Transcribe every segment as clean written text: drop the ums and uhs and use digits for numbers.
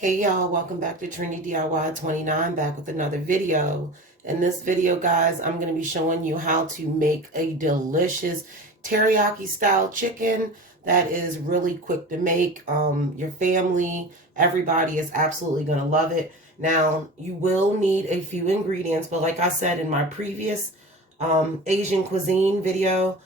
Hey y'all, welcome back to Trendy DIY 29, back with another video. In this video, guys, I'm going to be showing you how to make a delicious teriyaki style chicken that is really quick to make. Your family, everybody is absolutely going to love it. Now, you will need a few ingredients, but like I said in my previous Asian cuisine video,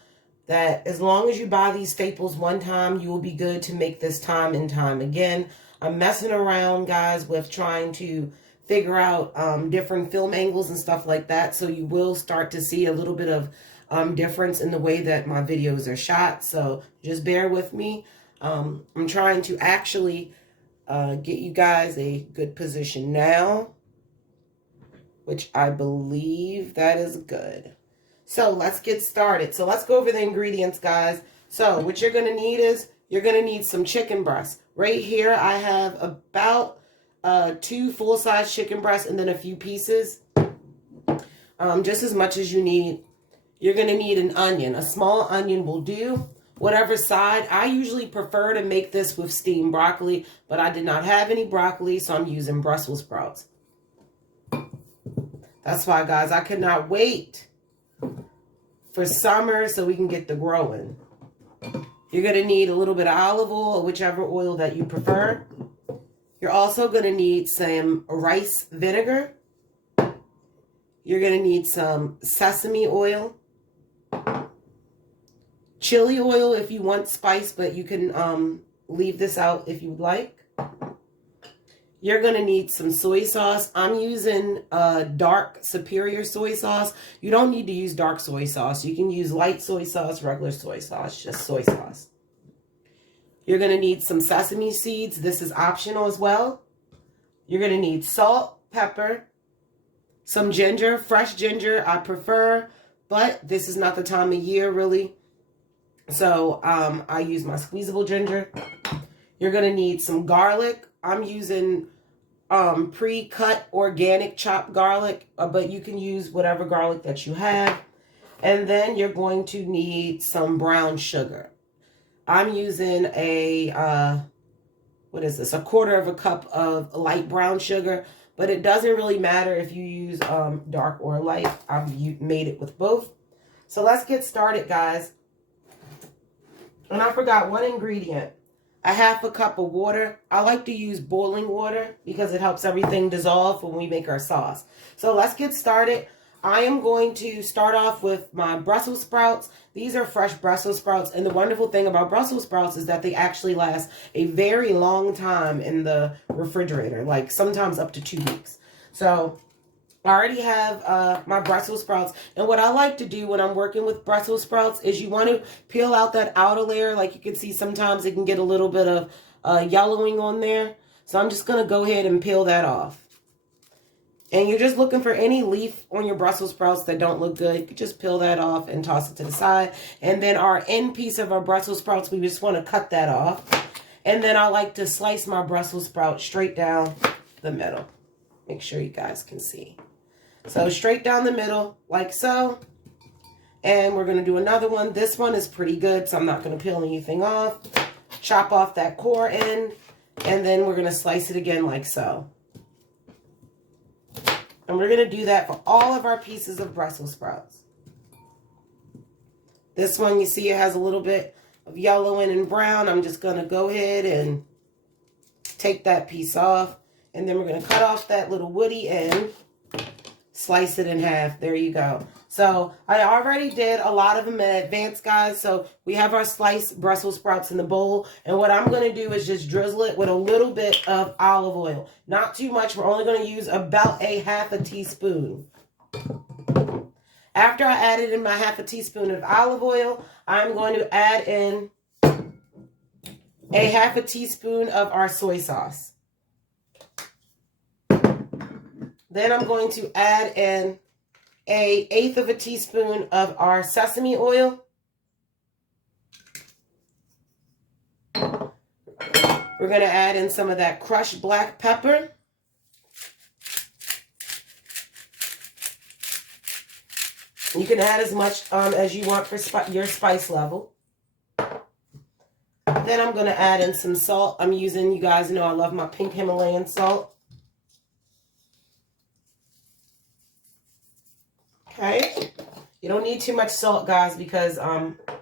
that as long as you buy these staples one time, you will be good to make this time and time again. I'm messing around, guys, with trying to figure out different film angles and stuff like that. So you will start to see a little bit of difference in the way that my videos are shot. So just bear with me. I'm trying to actually get you guys a good position now, which I believe that is good. So let's get started. So let's go over the ingredients, guys. So what you're going to need is you're going to need some chicken breasts. Right here, I have about 2 full-size chicken breasts and then a few pieces. Just as much as you need. You're going to need an onion. A small onion will do. Whatever side. I usually prefer to make this with steamed broccoli, but I did not have any broccoli, so I'm using Brussels sprouts. That's why, guys, I cannot wait for summer so we can get the growing. You're going to need a little bit of olive oil or whichever oil that you prefer. You're also going to need some rice vinegar. You're going to need some sesame oil. Chili oil if you want spice, but you can leave this out if you would like. You're going to need some soy sauce. I'm using dark superior soy sauce. You don't need to use dark soy sauce. You can use light soy sauce, regular soy sauce, just soy sauce. You're going to need some sesame seeds. This is optional as well. You're going to need salt, pepper, some ginger, fresh ginger I prefer, but this is not the time of year really. So I use my squeezable ginger. You're going to need some garlic. I'm using pre-cut organic chopped garlic, but you can use whatever garlic that you have. And then you're going to need some brown sugar. I'm using a, what is this? A 1/4 cup of light brown sugar, but it doesn't really matter if you use dark or light. I've made it with both. So let's get started, guys. And I forgot one ingredient. A 1/2 cup of water. I like to use boiling water because it helps everything dissolve when we make our sauce. So let's get started. I am going to start off with my Brussels sprouts. These are fresh Brussels sprouts. And the wonderful thing about Brussels sprouts is that they actually last a very long time in the refrigerator, like sometimes up to 2 weeks. So I already have my Brussels sprouts. And what I like to do when I'm working with Brussels sprouts is you want to peel out that outer layer. Like you can see, sometimes it can get a little bit of yellowing on there. So I'm just going to go ahead and peel that off. And you're just looking for any leaf on your Brussels sprouts that don't look good. You can just peel that off and toss it to the side. And then our end piece of our Brussels sprouts, we just want to cut that off. And then I like to slice my Brussels sprout straight down the middle. Make sure you guys can see. So straight down the middle, like so. And we're going to do another one. This one is pretty good, so I'm not going to peel anything off. Chop off that core end. And then we're going to slice it again like so. And we're going to do that for all of our pieces of Brussels sprouts. This one, you see it has a little bit of yellowing and brown. I'm just going to go ahead and take that piece off. And then we're going to cut off that little woody end. Slice it in half. There you go. So I already did a lot of them in advance, guys. So we have our sliced Brussels sprouts in the bowl. And what I'm going to do is just drizzle it with a little bit of olive oil. Not too much. We're only going to use about a 1/2 teaspoon. After I added in my 1/2 teaspoon of olive oil, I'm going to add in a 1/2 teaspoon of our soy sauce. Then I'm going to add in a 1/8 teaspoon of our sesame oil. We're going to add in some of that crushed black pepper. You can add as much as you want for your spice level. Then I'm going to add in some salt. I'm using, you guys know I love my pink Himalayan salt. Okay. You don't need too much salt, guys, because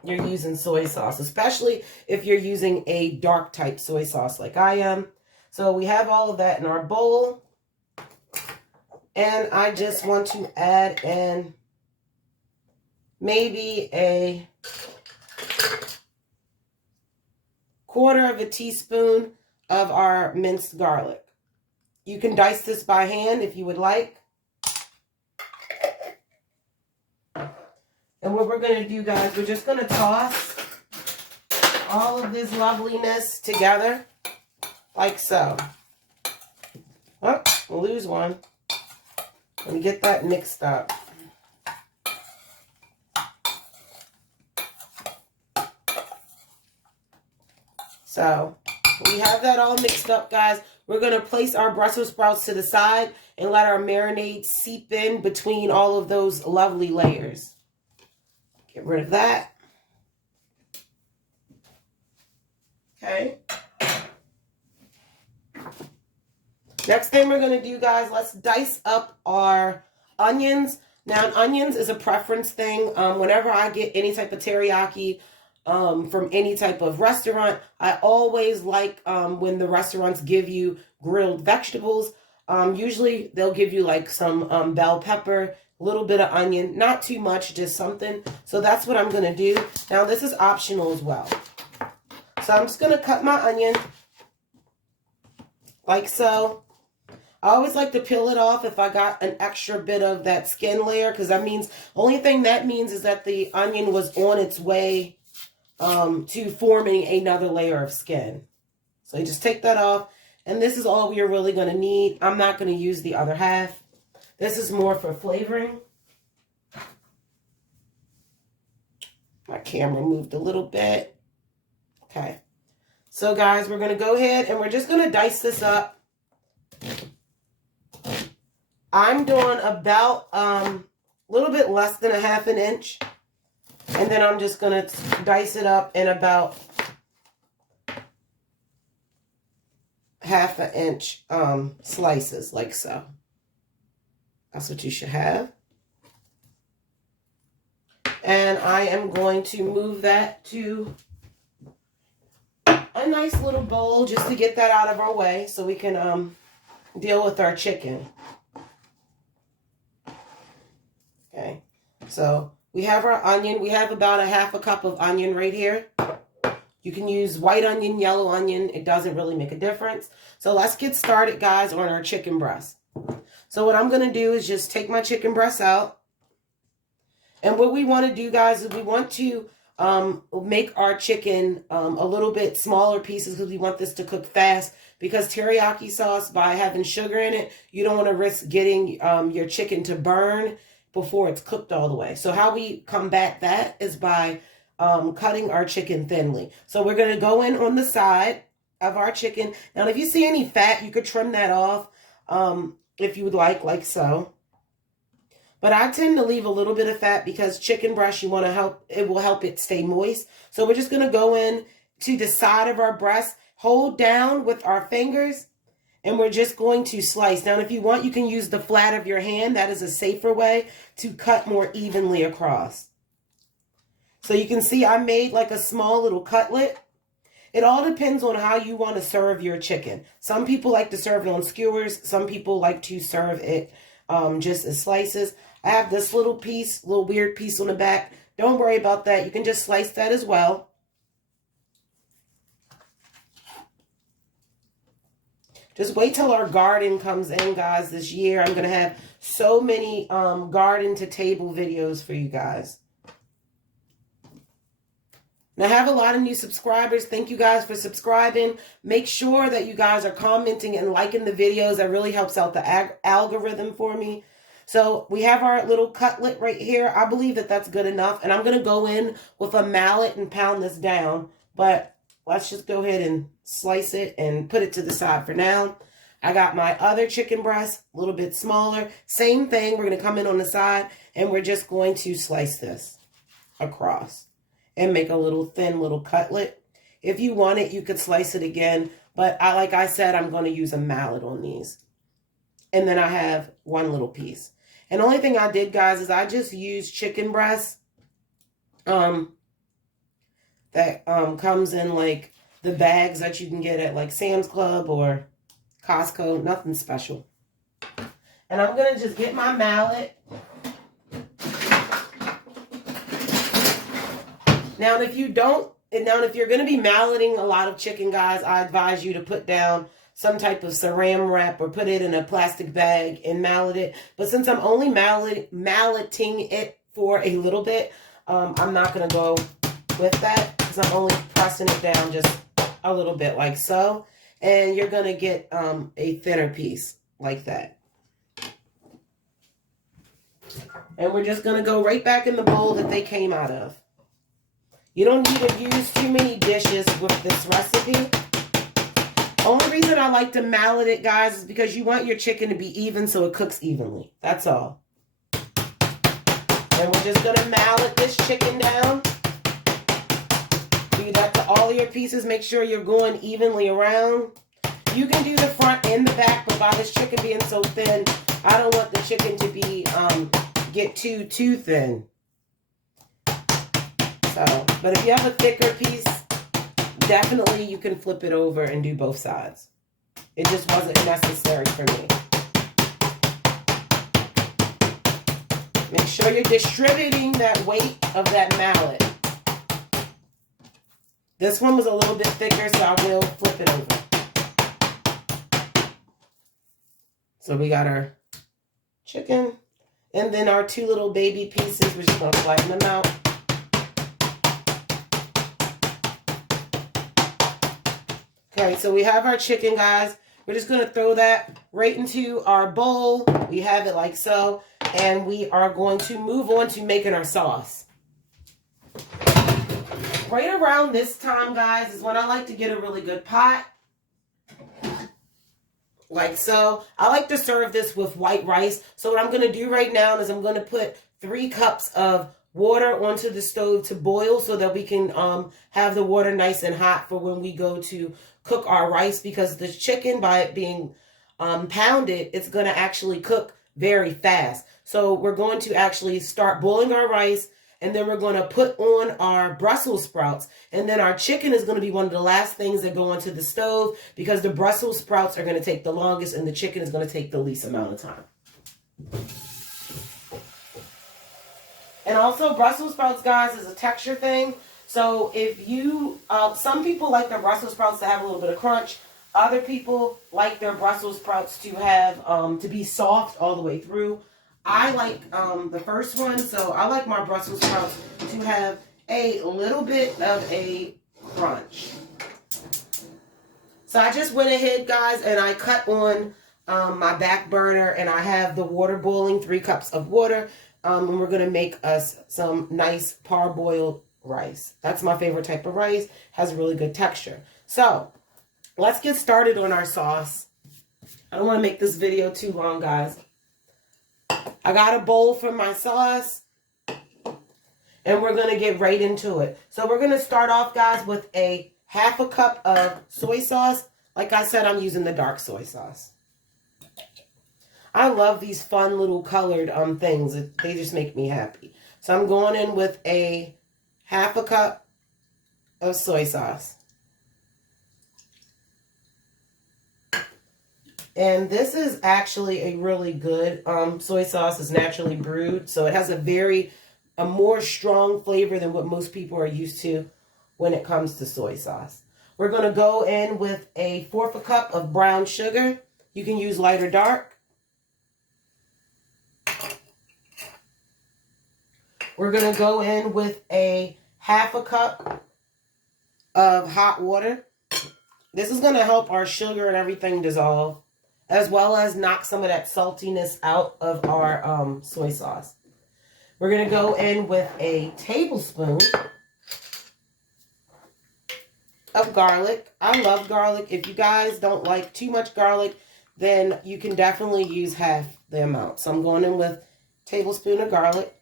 you're using soy sauce, especially if you're using a dark type soy sauce like I am. So we have all of that in our bowl. And I just want to add in maybe a 1/4 teaspoon of our minced garlic. You can dice this by hand if you would like. And what we're going to do, guys, we're just going to toss all of this loveliness together like so. Oh, we'll lose one. Let me get that mixed up. So we have that all mixed up, guys. We're going to place our Brussels sprouts to the side and let our marinade seep in between all of those lovely layers. Get rid of that. Okay. Next thing we're going to do, guys, let's dice up our onions. Now, onions is a preference thing. Whenever I get any type of teriyaki from any type of restaurant, I always like when the restaurants give you grilled vegetables. Usually they'll give you like some bell pepper, a little bit of onion, not too much, just something. So that's what I'm going to do. Now, this is optional as well. So I'm just going to cut my onion like so. I always like to peel it off if I got an extra bit of that skin layer, because that means, only thing that means is that the onion was on its way to forming another layer of skin. So you just take that off, and this is all we are really going to need. I'm not going to use the other half. This is more for flavoring. My camera moved a little bit. Okay. So guys, we're going to go ahead and we're just going to dice this up. I'm doing about a little bit less than 1/2 inch. And then I'm just going to dice it up in about 1/2 inch slices, like so. That's what you should have. And I am going to move that to a nice little bowl just to get that out of our way so we can deal with our chicken. Okay, so we have our onion. We have about a 1/2 cup of onion right here. You can use white onion, yellow onion. It doesn't really make a difference. So let's get started, guys, on our chicken breast. So what I'm going to do is just take my chicken breast out. And what we want to do, guys, is we want to make our chicken a little bit smaller pieces because we want this to cook fast. Because teriyaki sauce, by having sugar in it, you don't want to risk getting your chicken to burn before it's cooked all the way. So how we combat that is by cutting our chicken thinly. So we're going to go in on the side of our chicken. Now, if you see any fat, you could trim that off if you would like so. But I tend to leave a little bit of fat because chicken breast, it will help it stay moist. So we're just going to go in to the side of our breast, hold down with our fingers, and we're just going to slice. Now, if you want, you can use the flat of your hand. That is a safer way to cut more evenly across. So you can see I made like a small little cutlet. It all depends on how you want to serve your chicken. Some people like to serve it on skewers. Some people like to serve it just as slices. I have this little piece, little weird piece on the back. Don't worry about that. You can just slice that as well. Just wait till our garden comes in, guys, this year. I'm going to have so many garden to table videos for you guys. And I have a lot of new subscribers. Thank you guys for subscribing. Make sure that you guys are commenting and liking the videos. That really helps out the algorithm for me. So we have our little cutlet right here. I believe that that's good enough. And I'm going to go in with a mallet and pound this down. But let's just go ahead and slice it and put it to the side for now. I got my other chicken breast, a little bit smaller. Same thing. We're going to come in on the side and we're just going to slice this across and make a little thin little cutlet. If you want it, you could slice it again. But like I said, I'm going to use a mallet on these. And then I have one little piece. And the only thing I did, guys, is I just used chicken breast. That comes in like the bags that you can get at like Sam's Club or Costco. Nothing special. And I'm going to just get my mallet. Now, if you're going to be malleting a lot of chicken, guys, I advise you to put down some type of saran wrap or put it in a plastic bag and mallet it. But since I'm only malleting it for a little bit, I'm not going to go with that because I'm only pressing it down just a little bit like so. And you're going to get a thinner piece like that. And we're just going to go right back in the bowl that they came out of. You don't need to use too many dishes with this recipe. Only reason I like to mallet it, guys, is because you want your chicken to be even so it cooks evenly. That's all. And we're just going to mallet this chicken down. Do that to all your pieces. Make sure you're going evenly around. You can do the front and the back, but by this chicken being so thin, I don't want the chicken to be get too thin. So, but if you have a thicker piece, definitely you can flip it over and do both sides. It just wasn't necessary for me. Make sure you're distributing that weight of that mallet. This one was a little bit thicker, so I will flip it over. So we got our chicken, and then our two little baby pieces. We're just going to flatten them out. Okay, so we have our chicken, guys. We're just going to throw that right into our bowl. We have it like so. And we are going to move on to making our sauce. Right around this time, guys, is when I like to get a really good pot. Like so. I like to serve this with white rice. So what I'm going to do right now is I'm going to put 3 cups of water onto the stove to boil so that we can have the water nice and hot for when we go to cook our rice, because the chicken, by it being pounded, it's going to actually cook very fast. So we're going to actually start boiling our rice, and then we're going to put on our Brussels sprouts, and then our chicken is going to be one of the last things that go onto the stove, because the Brussels sprouts are going to take the longest and the chicken is going to take the least amount of time. And also, Brussels sprouts, guys, is a texture thing. So if you, some people like their Brussels sprouts to have a little bit of crunch. Other people like their Brussels sprouts to have, to be soft all the way through. I like the first one, so I like my Brussels sprouts to have a little bit of a crunch. So I just went ahead, guys, and I cut on my back burner, and I have the water boiling, 3 cups of water. And we're going to make us some nice parboiled rice. That's my favorite type of rice. Has a really good texture. So let's get started on our sauce. I don't want to make this video too long, guys. I got a bowl for my sauce, and we're going to get right into it. So we're going to start off, guys, with a 1/2 cup of soy sauce. Like I said, I'm using the dark soy sauce. I love these fun little colored things. They just make me happy. So I'm going in with a 1/2 cup of soy sauce. And this is actually a really good soy sauce. It's naturally brewed, so it has a more strong flavor than what most people are used to when it comes to soy sauce. We're going to go in with a 1/4 cup of brown sugar. You can use light or dark. We're going to go in with a 1/2 cup of hot water. This is going to help our sugar and everything dissolve, as well as knock some of that saltiness out of our soy sauce. We're going to go in with a tablespoon of garlic. I love garlic. If you guys don't like too much garlic, then you can definitely use half the amount. So I'm going in with a tablespoon of garlic.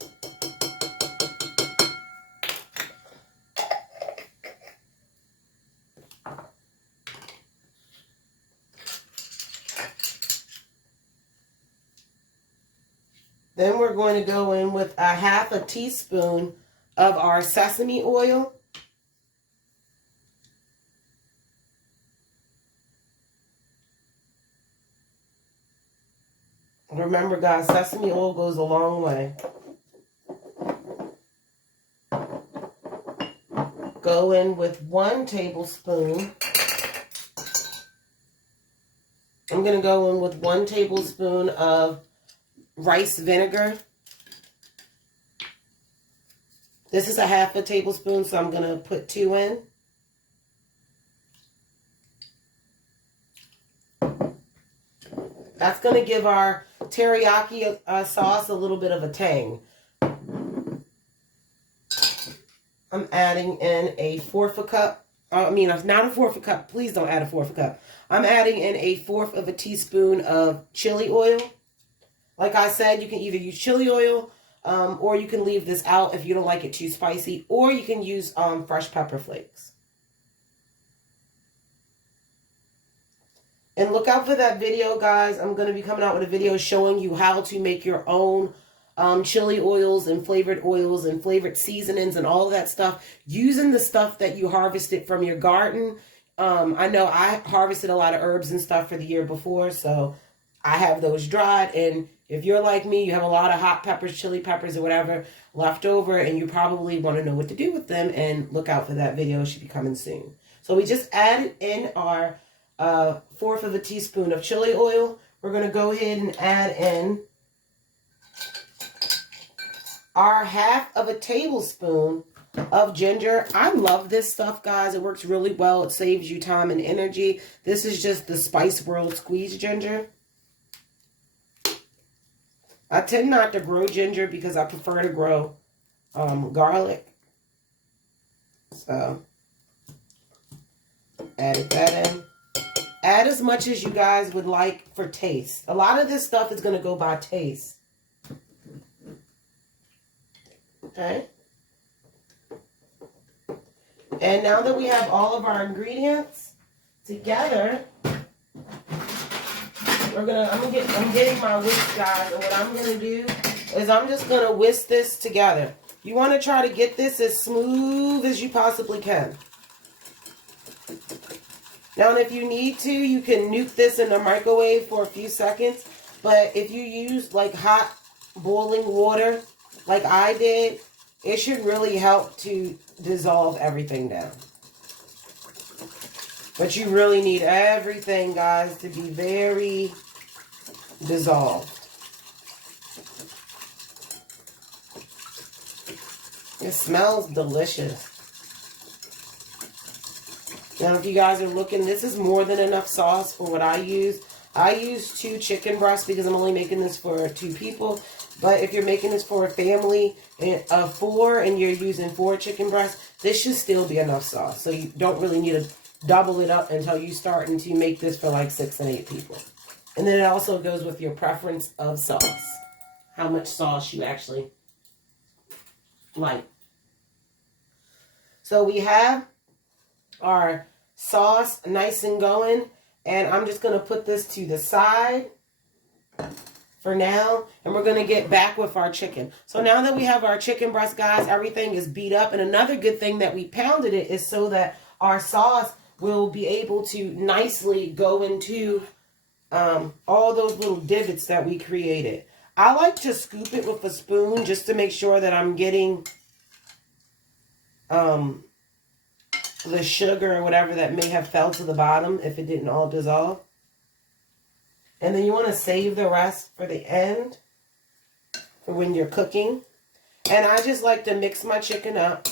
Then we're going to go in with a half a teaspoon of our sesame oil. Remember, guys, sesame oil goes a long way. Go in with 1 tablespoon. I'm going to go in with 1 tablespoon of rice vinegar. This is a half a tablespoon, so I'm going to put 2 in. That's going to give our teriyaki sauce a little bit of a tang. I'm adding in a 1/4 of a cup. Not a 1/4 of a cup. Please don't add a 1/4 of a cup. I'm adding in a 1/4 of a teaspoon of chili oil. Like I said, you can either use chili oil or you can leave this out if you don't like it too spicy, or you can use fresh pepper flakes. And look out for that video, guys. I'm going to be coming out with a video showing you how to make your own chili oils and flavored seasonings and all of that stuff using the stuff that you harvested from your garden. I know I harvested a lot of herbs and stuff for the year before, so I have those dried. And if you're like me, you have a lot of hot peppers, chili peppers, or whatever left over, and you probably want to know what to do with them, and look out for that video. It should be coming soon. So we just added in our 1/4 of a teaspoon of chili oil. We're going to go ahead and add in our 1/2 of a tablespoon of ginger. I love this stuff, guys. It works really well. It saves you time and energy. This is just the Spice World squeezed ginger. I tend not to grow ginger because I prefer to grow garlic. So, added that in. Add as much as you guys would like for taste. A lot of this stuff is going to go by taste. Okay. And now that we have all of our ingredients together, I'm getting my whisk, guys, and what I'm gonna do is I'm just gonna whisk this together. You want to try to get this as smooth as you possibly can. Now, if you need to, you can nuke this in the microwave for a few seconds. But if you use like hot boiling water, like I did, it should really help to dissolve everything down. But you really need everything, guys, to be very dissolved. It smells delicious. Now, if you guys are looking, this is more than enough sauce for what I use. I use 2 chicken breasts because I'm only making this for 2 people. But if you're making this for a family of 4 and you're using 4 chicken breasts, this should still be enough sauce. So you don't really need to double it up until you start to make this for like 6 and 8 people. And then it also goes with your preference of sauce. How much sauce you actually like. So we have our sauce nice and going. And I'm just going to put this to the side for now. And we're going to get back with our chicken. So now that we have our chicken breast, guys, everything is beat up. And another good thing that we pounded it is so that our sauce will be able to nicely go into all those little divots that we created. I like to scoop it with a spoon just to make sure that I'm getting the sugar or whatever that may have fell to the bottom if it didn't all dissolve. And then you want to save the rest for the end, for when you're cooking. And I just like to mix my chicken up.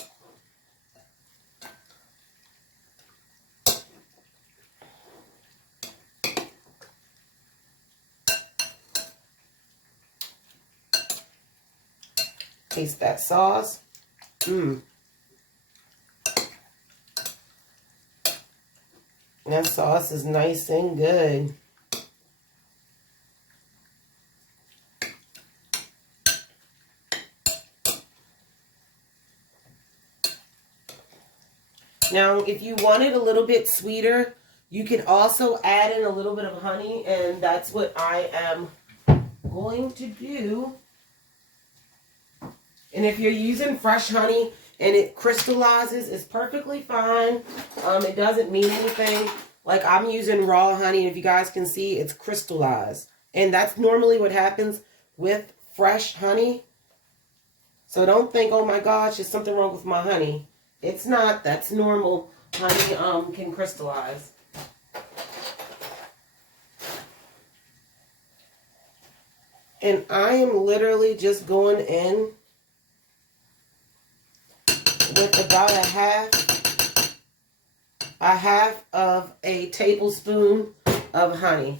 Taste that sauce. That sauce is nice and good. Now, if you want it a little bit sweeter, you can also add in a little bit of honey, and that's what I am going to do And if you're using fresh honey and it crystallizes, it's perfectly fine. It doesn't mean anything. Like I'm using raw honey, and if you guys can see, it's crystallized. And that's normally what happens with fresh honey. So don't think, oh my gosh, there's something wrong with my honey. It's not. That's normal. Honey can crystallize. And I am literally just going in with about a half of a tablespoon of honey.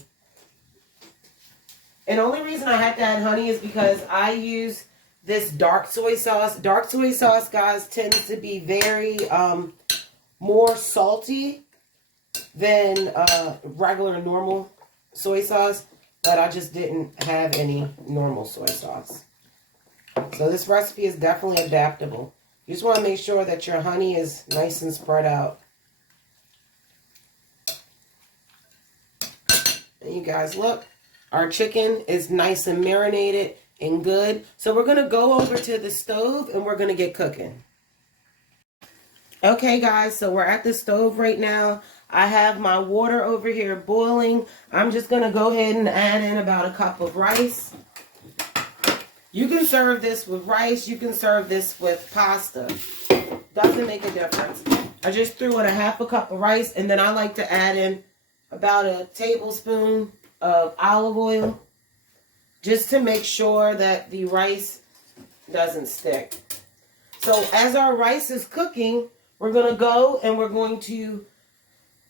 And the only reason I had to add honey is because I use this dark soy sauce. Dark soy sauce, guys, tends to be very more salty than regular normal soy sauce. But I just didn't have any normal soy sauce. So this recipe is definitely adaptable. You just want to make sure that your honey is nice and spread out. And you guys look, our chicken is nice and marinated and good. So we're going to go over to the stove and we're going to get cooking. Okay guys, so we're at the stove right now. I have my water over here boiling. I'm just going to go ahead and add in about a cup of rice. You can serve this with rice. You can serve this with pasta. Doesn't make a difference. I just threw in a half a cup of rice, and then I like to add in about a tablespoon of olive oil just to make sure that the rice doesn't stick. So as our rice is cooking, we're going to go and we're going to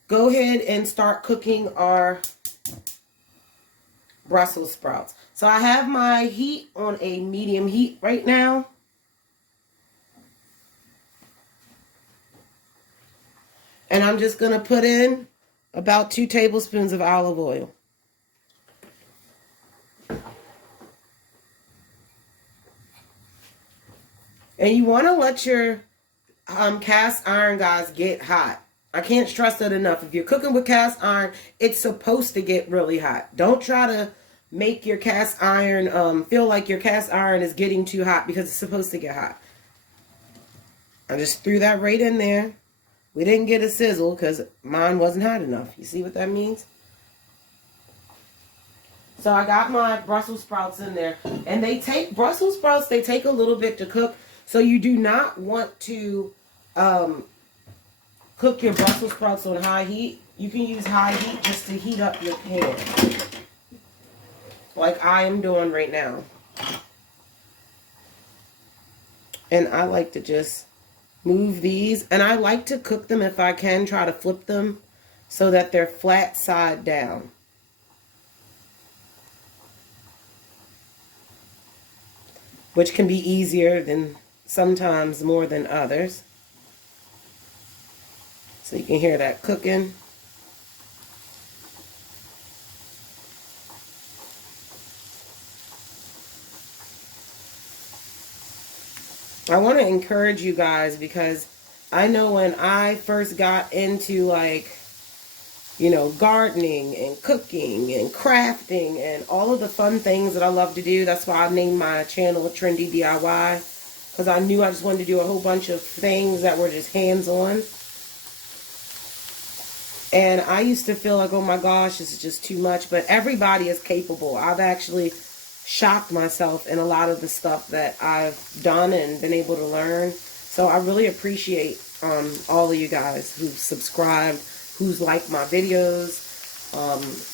go ahead and start cooking our Brussels sprouts. So I have my heat on a medium heat right now. And I'm just going to put in about 2 tablespoons of olive oil. And you want to let your cast iron, guys, get hot. I can't stress that enough. If you're cooking with cast iron, it's supposed to get really hot. Don't try to make your cast iron feel like your cast iron is getting too hot, because it's supposed to get hot. I just threw that right in there. We didn't get a sizzle because mine wasn't hot enough. You see what that means? So I got my Brussels sprouts in there. And Brussels sprouts, they take a little bit to cook. So you do not want to cook your Brussels sprouts on high heat. You can use high heat just to heat up your pan, like I am doing right now. And I like to just move these. And I like to cook them, if I can, try to flip them so that they're flat side down. Which can be easier than sometimes more than others. So you can hear that cooking. I want to encourage you guys, because I know when I first got into, like, you know, gardening and cooking and crafting and all of the fun things that I love to do. That's why I named my channel Trendy DIY. Because I knew I just wanted to do a whole bunch of things that were just hands-on. And I used to feel like, oh my gosh, this is just too much. But everybody is capable. I've actually shocked myself in a lot of the stuff that I've done and been able to learn. So I really appreciate all of you guys who've subscribed, who's liked my videos,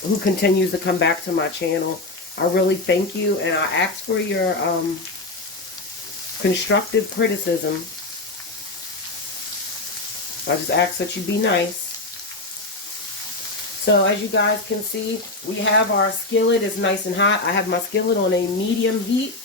who continues to come back to my channel. I really thank you, and I ask for your constructive criticism. I just ask that you be nice. So as you guys can see, we have our skillet is nice and hot. I have my skillet on a medium heat.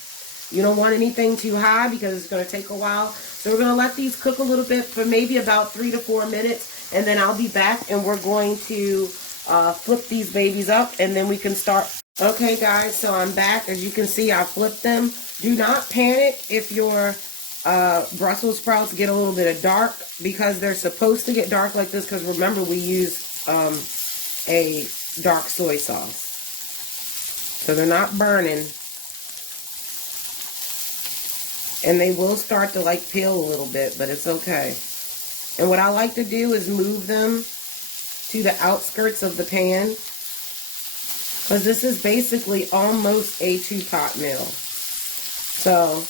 You don't want anything too high because it's going to take a while. So we're going to let these cook a little bit for maybe about 3 to 4 minutes. And then I'll be back and we're going to flip these babies up and then we can start. Okay guys, so I'm back. As you can see, I flipped them. Do not panic if your Brussels sprouts get a little bit of dark, because they're supposed to get dark like this, because remember we use a dark soy sauce. So they're not burning. And they will start to like peel a little bit, but it's okay. And what I like to do is move them to the outskirts of the pan, because this is basically almost a 2-pot meal. So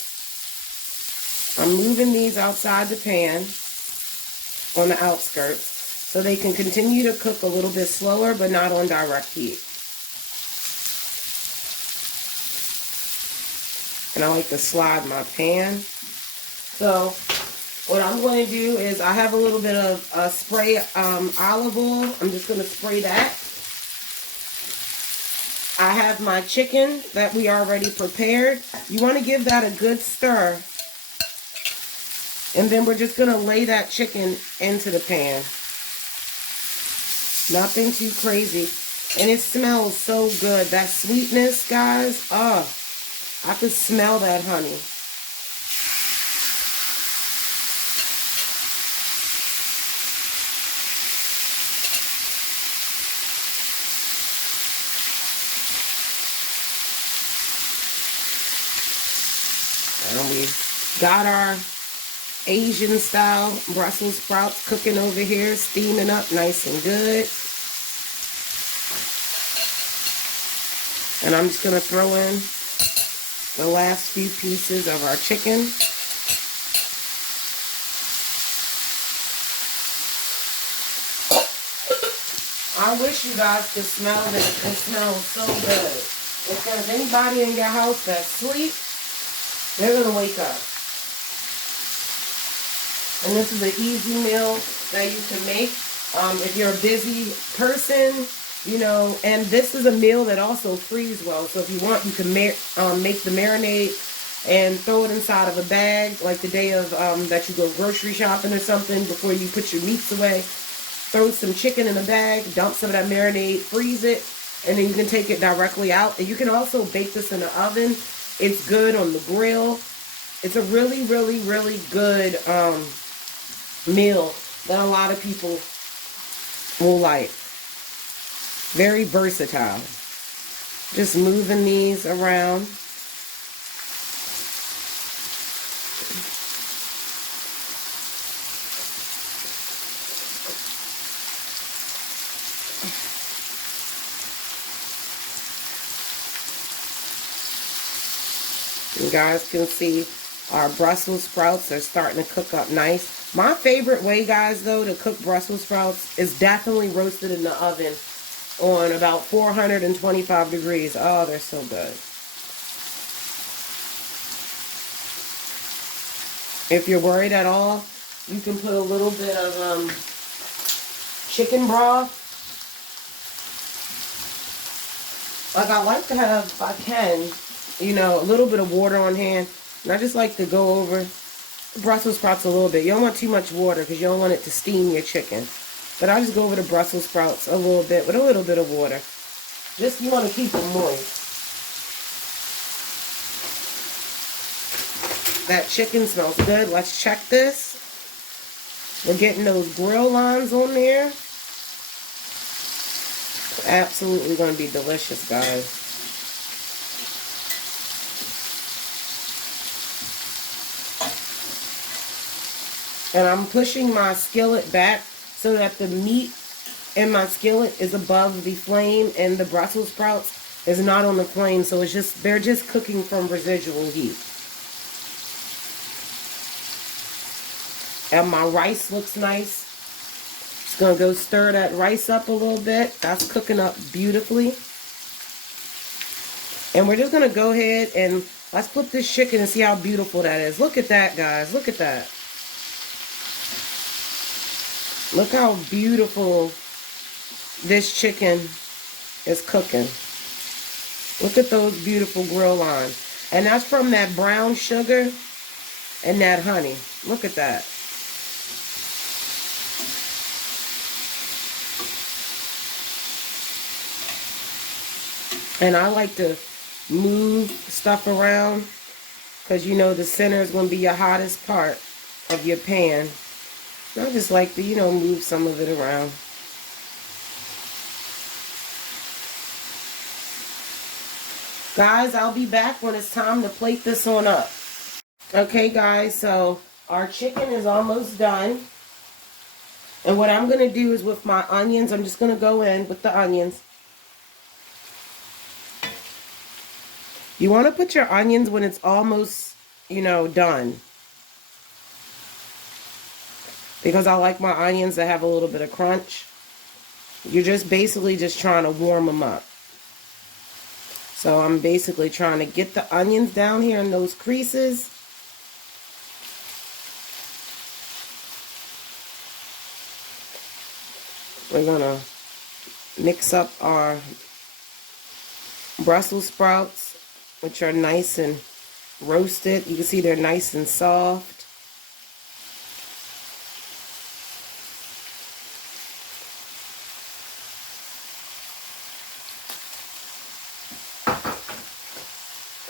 I'm moving these outside the pan on the outskirts so they can continue to cook a little bit slower, but not on direct heat. And I like to slide my pan. So what I'm going to do is I have a little bit of spray olive oil. I'm just going to spray that. I have my chicken that we already prepared. You want to give that a good stir. And then we're just going to lay that chicken into the pan. Nothing too crazy. And it smells so good. That sweetness, guys. Oh, I could smell that honey. And we got our Asian style Brussels sprouts cooking over here, steaming up nice and good. And I'm just going to throw in the last few pieces of our chicken. I wish you guys could smell this. It smells so good. If there's anybody in your house that's asleep, they're going to wake up. And this is an easy meal that you can make if you're a busy person, you know. And this is a meal that also freezes well. So if you want, you can make the marinade and throw it inside of a bag, like the day of that you go grocery shopping or something, before you put your meats away. Throw some chicken in a bag, dump some of that marinade, freeze it, and then you can take it directly out. And you can also bake this in the oven. It's good on the grill. It's a really, really, really good meal that a lot of people will like. Very versatile. Just moving these around. You guys can see our Brussels sprouts are starting to cook up nice. My favorite way, guys, though, to cook Brussels sprouts is definitely roasted in the oven on about 425 degrees. Oh, they're so good. If you're worried at all, you can put a little bit of chicken broth. Like, I like to have, if I can, you know, a little bit of water on hand. And I just like to go over the Brussels sprouts a little bit. You don't want too much water because you don't want it to steam your chicken. But I just go over the Brussels sprouts a little bit with a little bit of water. Just, you want to keep them moist. That chicken smells good. Let's check this. We're getting those grill lines on there. It's absolutely going to be delicious, guys. And I'm pushing my skillet back so that the meat in my skillet is above the flame and the Brussels sprouts is not on the flame. So it's just, they're just cooking from residual heat. And my rice looks nice. Just going to go stir that rice up a little bit. That's cooking up beautifully. And we're just going to go ahead and let's flip this chicken and see how beautiful that is. Look at that, guys. Look at that. Look how beautiful this chicken is cooking. Look at those beautiful grill lines. And that's from that brown sugar and that honey. Look at that. And I like to move stuff around because you know the center is going to be your hottest part of your pan. I just like to, you know, move some of it around. Guys, I'll be back when it's time to plate this on up. Okay, guys, so our chicken is almost done. And what I'm going to do is with my onions, I'm just going to go in with the onions. You want to put your onions when it's almost, you know, done. Because I like my onions to have a little bit of crunch. You're just basically just trying to warm them up. So I'm basically trying to get the onions down here in those creases. We're going to mix up our Brussels sprouts, which are nice and roasted. You can see they're nice and soft.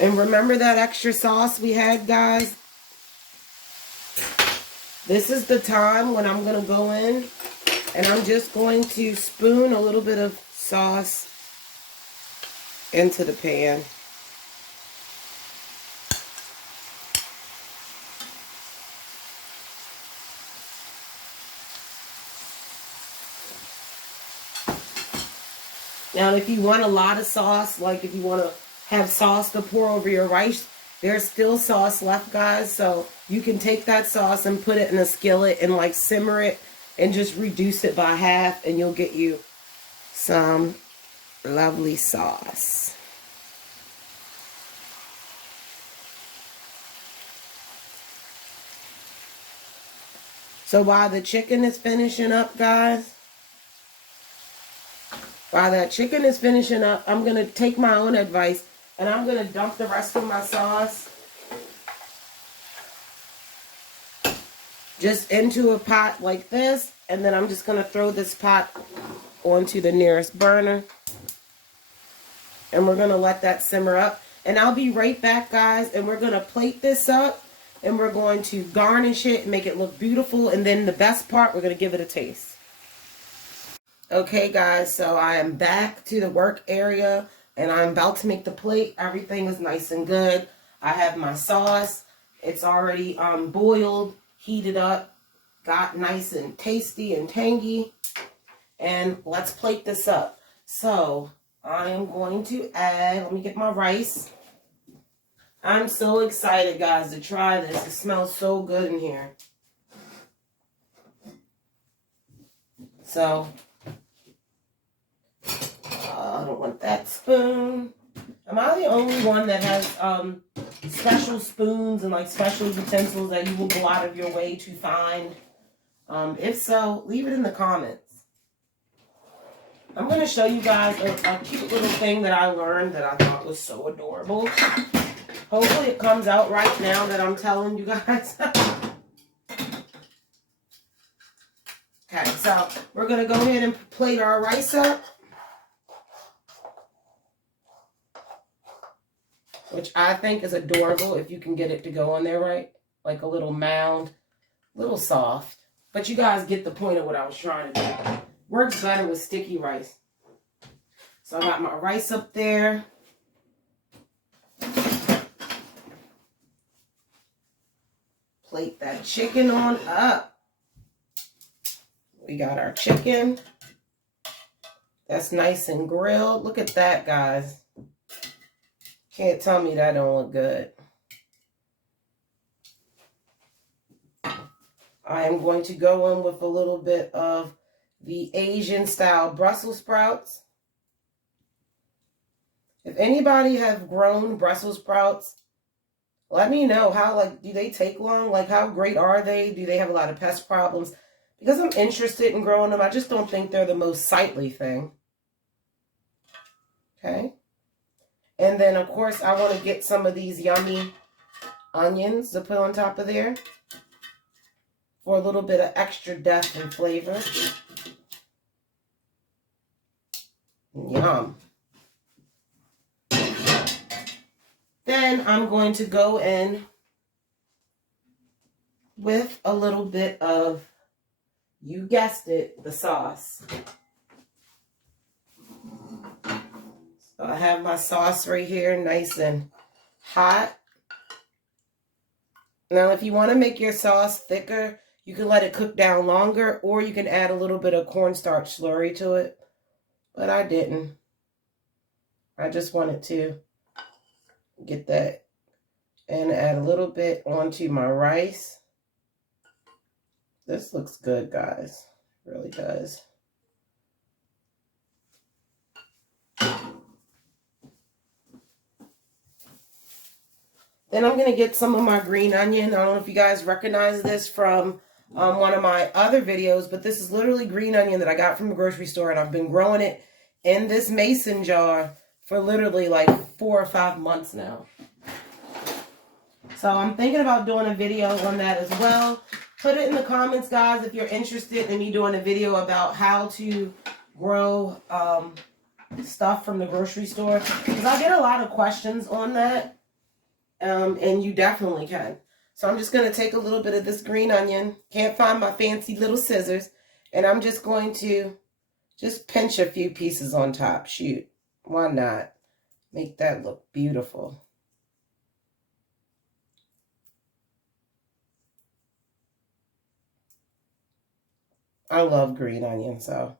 And remember that extra sauce we had, guys? This is the time when I'm going to go in and I'm just going to spoon a little bit of sauce into the pan. Now, if you want a lot of sauce, like if you want to have sauce to pour over your rice, there's still sauce left, guys. So you can take that sauce and put it in a skillet and like simmer it and just reduce it by half, and you'll get you some lovely sauce. So while the chicken is finishing up, guys, while that chicken is finishing up, I'm going to take my own advice and I'm going to dump the rest of my sauce just into a pot like this. And then I'm just going to throw this pot onto the nearest burner. And we're going to let that simmer up. And I'll be right back, guys. And we're going to plate this up. And we're going to garnish it and make it look beautiful. And then the best part, we're going to give it a taste. Okay, guys, so I am back to the work area. And I'm about to make the plate. Everything is nice and good. I have my sauce. It's already boiled, heated up, got nice and tasty and tangy. And let's plate this up. So I am going to add, let me get my rice. I'm so excited, guys, to try this. It smells so good in here. So I don't want that spoon. Am I the only one that has special spoons and like special utensils that you will go out of your way to find? If so, leave it in the comments. I'm going to show you guys a cute little thing that I learned that I thought was so adorable. Hopefully it comes out right now that I'm telling you guys. Okay, so we're going to go ahead and plate our rice up. Which I think is adorable if you can get it to go on there right. Like a little mound, little soft. But you guys get the point of what I was trying to do. Works better with sticky rice. So I got my rice up there. Plate that chicken on up. We got our chicken. That's nice and grilled. Look at that, guys. Can't tell me that don't look good. I am going to go in with a little bit of the Asian style Brussels sprouts. If anybody have grown Brussels sprouts, let me know how, like, do they take long? Like, how great are they? Do they have a lot of pest problems? Because I'm interested in growing them. I just don't think they're the most sightly thing. Okay. And then, of course, I want to get some of these yummy onions to put on top of there for a little bit of extra depth and flavor. Yum. Then I'm going to go in with a little bit of, you guessed it, the sauce. So I have my sauce right here, nice and hot. Now, if you want to make your sauce thicker, you can let it cook down longer, or you can add a little bit of cornstarch slurry to it. But I didn't. I just wanted to get that and add a little bit onto my rice. This looks good, guys. It really does. Then I'm going to get some of my green onion. I don't know if you guys recognize this from one of my other videos, but this is literally green onion that I got from the grocery store, and I've been growing it in this mason jar for literally like 4 or 5 months now. So I'm thinking about doing a video on that as well. Put it in the comments, guys, if you're interested in me doing a video about how to grow stuff from the grocery store, because I get a lot of questions on that. And you definitely can. So I'm just going to take a little bit of this green onion. Can't find my fancy little scissors. And I'm just going to just pinch a few pieces on top. Shoot. Why not? Make that look beautiful. I love green onion. So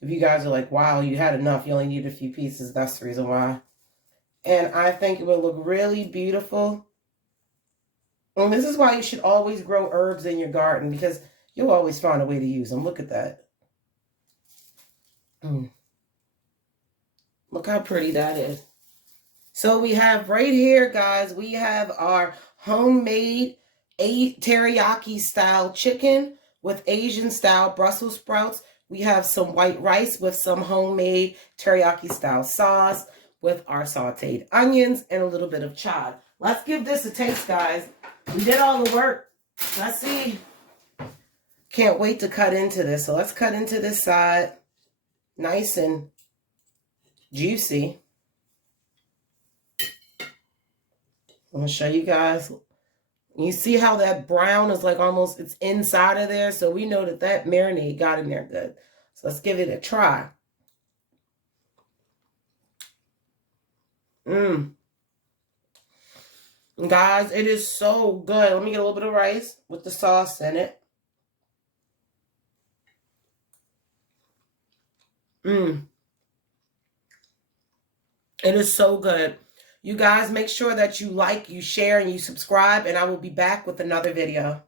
if you guys are like, wow, you had enough, you only need a few pieces, that's the reason why. And I think it will look really beautiful. And this is why you should always grow herbs in your garden, because you'll always find a way to use them. Look at that. Look how pretty that is. So we have right here, guys, we have our homemade teriyaki style chicken with Asian style Brussels sprouts. We have some white rice with some homemade teriyaki style sauce with our sauteed onions and a little bit of chive. Let's give this a taste, guys. We did all the work. Let's see. Can't wait to cut into this. So let's cut into this side. Nice and juicy. I'm going to show you guys. You see how that brown is like almost, it's inside of there. So we know that that marinade got in there good. So let's give it a try. Guys, it is so good. Let me get a little bit of rice with the sauce in it. It is so good. You guys make sure that you like, you share, and you subscribe, and I will be back with another video.